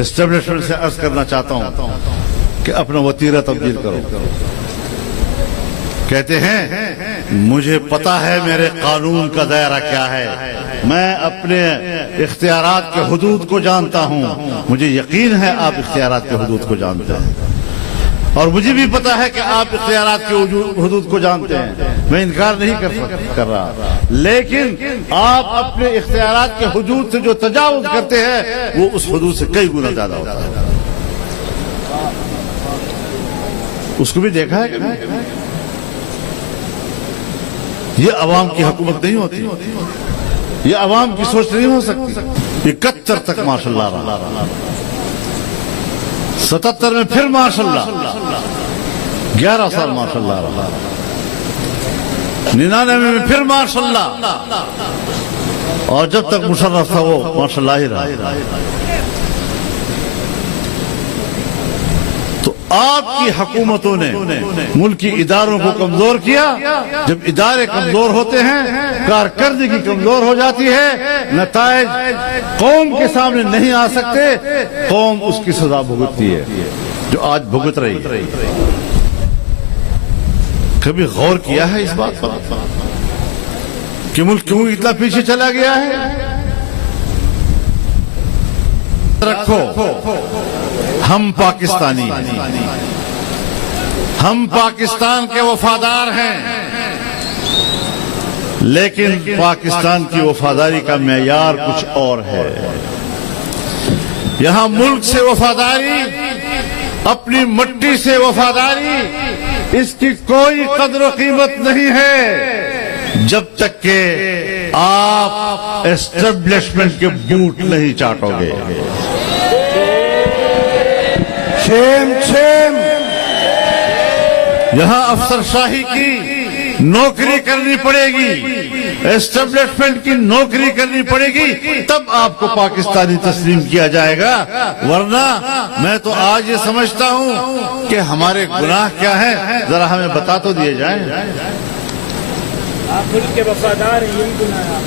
Establishment سے عرض کرنا چاہتا ہوں کہ اپنا وتیرہ تبدیل کرو. کہتے ہیں مجھے پتا ہے میرے قانون کا دائرہ کیا ہے، میں اپنے اختیارات کے حدود کو جانتا ہوں. مجھے یقین ہے آپ اختیارات کے حدود کو جانتے ہیں، اور مجھے بھی پتا ہے کہ آپ اختیارات کے حدود کو جانتے ہیں. میں انکار نہیں کر رہا، لیکن آپ اپنے اختیارات کے حدود سے جو تجاوز کرتے ہیں وہ اس حدود سے کئی گنا زیادہ ہوتا ہے. اس کو بھی دیکھا ہے کہ نہیں؟ یہ عوام کی حکومت نہیں ہوتی، یہ عوام کی سوچ نہیں ہو سکتی. 71 تک ماشاءاللہ رہا، 77 میں پھر ماشاءاللہ 11 سال ماشاءاللہ رہا، 99 میں پھر ماشاءاللہ، اور جب تک مشرف تھا وہ ماشاءاللہ ہی رہا. تو آپ کی حکومتوں نے ملکی اداروں کو کمزور کیا. جب ادارے کمزور ہوتے ہیں، کارکردگی کمزور ہو جاتی ہے، نتائج قوم کے سامنے نہیں آ سکتے، قوم اس کی سزا بھگتتی ہے جو آج بھگت رہی ہے. کبھی غور کیا ہے اس بات پر کہ ملک کیوں اتنا پیچھے چلا گیا ہے؟ رکھو، ہم پاکستانی ہیں، ہم پاکستان کے وفادار ہیں، لیکن پاکستان کی وفاداری کا معیار کچھ اور ہے. یہاں ملک سے وفاداری، اپنی مٹی سے وفاداری، اس کی کوئی قدر و قیمت نہیں ہے جب تک کہ آپ اسٹیبلشمنٹ کے بوٹ نہیں چاٹو گے. شیم شیم. یہاں افسر شاہی کی نوکری کرنی پڑے گی، اسٹیبلشمنٹ کی نوکری کرنی پڑے گی، تب آپ کو پاکستانی تسلیم کیا جائے گا. ورنہ میں تو آج یہ سمجھتا ہوں کہ ہمارے گناہ کیا ہیں، ذرا ہمیں بتا تو دیے جائیں. آپ ملک کے وفادار ہیں، یہی گناہ ہے.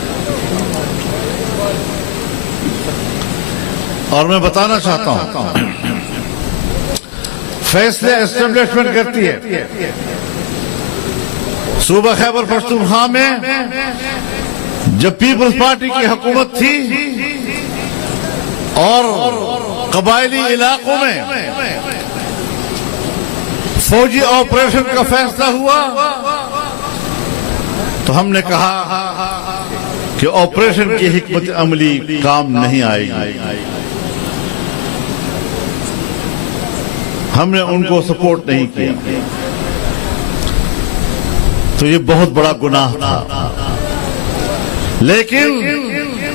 اور میں بتانا چاہتا ہوں، فیصلے اسٹیبلشمنٹ کرتی ہے. صوبہ خیبر پختونخوا میں جب پیپلز پارٹی کی حکومت تھی اور قبائلی علاقوں میں فوجی آپریشن کا فیصلہ ہوا، تو ہم نے کہا کہ آپریشن کی حکمت عملی کام نہیں آئے گی. ہم نے ان کو سپورٹ نہیں کیا، تو یہ بہت بڑا گناہ تھا. لیکن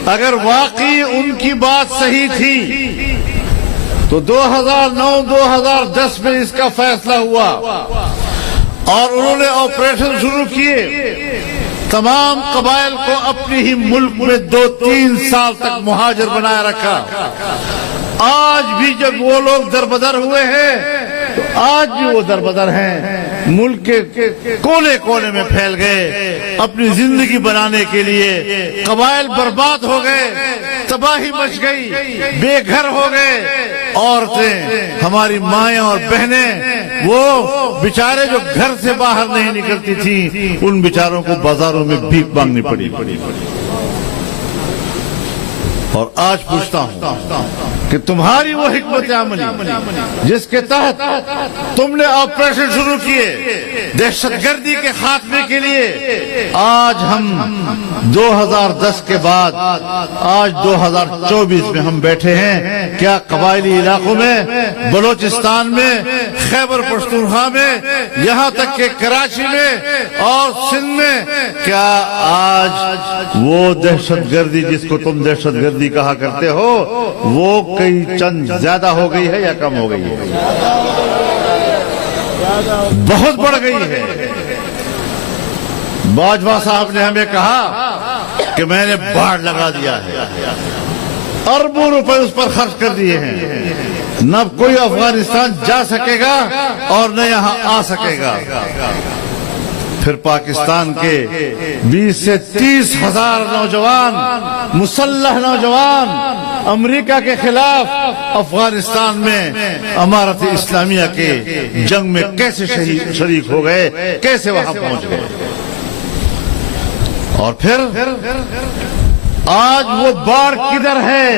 اگر واقعی ان کی بات صحیح تھی تو 2009-2010 میں اس کا فیصلہ ہوا اور انہوں نے آپریشن شروع کیے. تمام قبائل کو اپنی ہی ملک میں 2-3 سال تک مہاجر بنائے رکھا. آج بھی جب وہ لوگ دربدر ہوئے ہیں تو آج بھی وہ دربدر ہیں، ملک کے کونے کونے میں پھیل گئے اپنی زندگی بنانے کے لیے. قبائل برباد ہو گئے، تباہی مچ گئی، بے گھر ہو گئے. عورتیں، ہماری مائیں اور بہنیں، وہ بیچارے جو گھر سے باہر نہیں نکلتی تھیں، ان بیچاروں کو بازاروں میں بھیک مانگنی پڑی. اور آج پوچھتا ہوں کہ تمہاری وہ حکمت عملی جس کے تحت تم نے آپریشن شروع کیے دہشت گردی کے خاتمے کے لیے، آج ہم 2010 کے بعد آج 2024 میں ہم بیٹھے ہیں، کیا قبائلی علاقوں میں، بلوچستان میں، خیبر پختونخوا میں، یہاں تک کہ کراچی میں اور سندھ میں، کیا آج وہ دہشت گردی جس کو تم دہشت گردی کہا کرتے ہو وہ کئی چند زیادہ ہو گئی ہے یا کم ہو گئی ہے؟ بہت بڑھ گئی ہے. باجوہ صاحب نے ہمیں کہا کہ میں نے باڑ لگا دیا ہے، اربوں روپے اس پر خرچ کر دیے ہیں، نہ کوئی افغانستان جا سکے گا اور نہ یہاں آ سکے گا. پھر پاکستان کے 20 سے 30 ہزار نوجوان، مسلح نوجوان امریکہ کے خلاف افغانستان میں امارت اسلامیہ کے جنگ میں کیسے شریک ہو گئے، کیسے وہاں پہنچ گئے. اور پھر آج وہ باڑ کدھر ہے،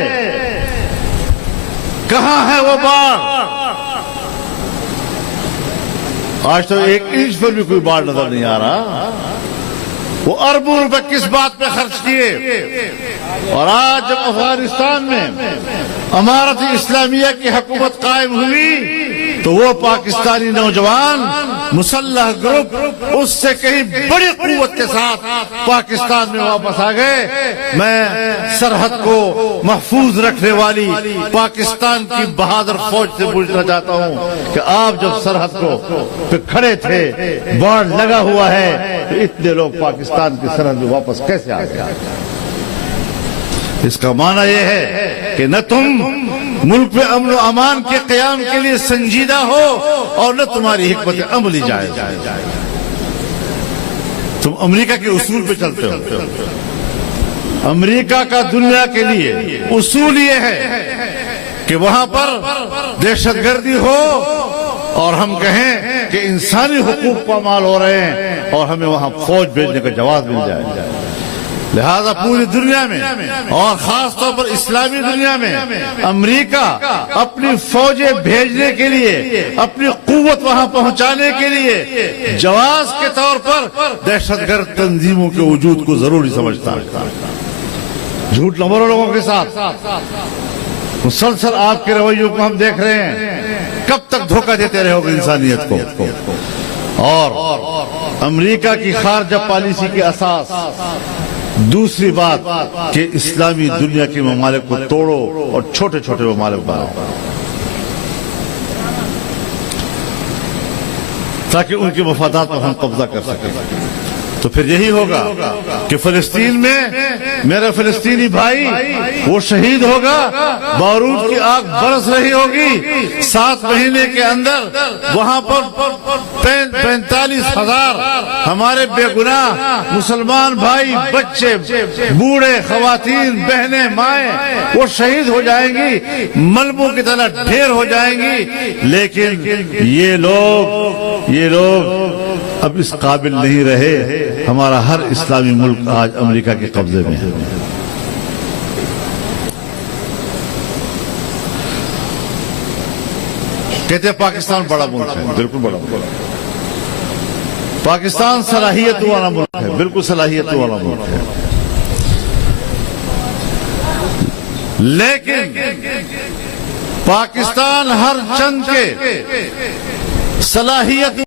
کہاں ہے وہ باڑ؟ آج تو 1 انچ پر بھی کوئی باڑ نظر نہیں آ رہا. وہ اربوں روپے کس بات پہ خرچ کیے؟ اور آج جب افغانستان میں امارت اسلامیہ کی حکومت قائم ہوئی تو وہ پاکستانی نوجوان مسلح گروپ اس سے کہیں بڑی قوت کے ساتھ پاکستان میں واپس آ گئے. میں سرحد کو محفوظ رکھنے والی پاکستان کی بہادر فوج سے پوچھنا چاہتا ہوں کہ آپ جب سرحد کو پہ کھڑے تھے، باڑ لگا ہوا ہے، تو اتنے لوگ پاکستان کی سرحد میں واپس کیسے آ گئے؟ اس کا معنی یہ ہے کہ نہ تم ملک میں امن و امان کے قیام کے لیے سنجیدہ ہو اور نہ تمہاری حکمت عملی جائے. تم امریکہ کے اصول پہ چلتے ہو. امریکہ کا دنیا کے لیے اصول یہ ہے کہ وہاں پر دہشت گردی ہو اور ہم کہیں کہ انسانی حقوق پامال ہو رہے ہیں اور ہمیں وہاں فوج بھیجنے کا جواز مل جائے. لہذا پوری دنیا میں اور خاص طور پر اسلامی دنیا میں امریکہ اپنی فوجیں بھیجنے کے لیے، اپنی قوت وہاں پہنچانے کے لیے جواز کے طور پر دہشت گرد تنظیموں کے وجود کو ضروری سمجھتا ہے. جھوٹ نہ بولو لوگوں کے ساتھ. مسلسل آپ کے رویوں کو ہم دیکھ رہے ہیں. کب تک دھوکہ دیتے رہو گے انسانیت کو؟ اور امریکہ کی خارجہ پالیسی کی اساس دوسری بات کہ اسلامی دنیا کے ممالک کو توڑو اور چھوٹے چھوٹے ممالک بناؤ تاکہ ان کے مفادات پر ہم قبضہ کر سکیں. تو پھر یہی ہوگا کہ فلسطین میں میرا فلسطینی بھائی وہ شہید ہوگا، بارود کی آگ برس رہی ہوگی. 7 مہینے کے اندر وہاں پر 45,000 ہمارے بے گناہ مسلمان بھائی، بچے، بوڑھے، خواتین، بہنیں، مائیں وہ شہید ہو جائیں گی، ملبوں کی طرح ڈھیر ہو جائیں گی. لیکن یہ لوگ اب اس قابل نہیں رہے. ہمارا ہر اسلامی ملک آج امریکہ کے قبضے میں ہے. کہتے ہیں پاکستان بڑا ملک ہے. بالکل بڑا ملک ہے. پاکستان صلاحیت والا ملک ہے. بالکل صلاحیت والا ملک ہے. لیکن پاکستان ہر چند کے صلاحیت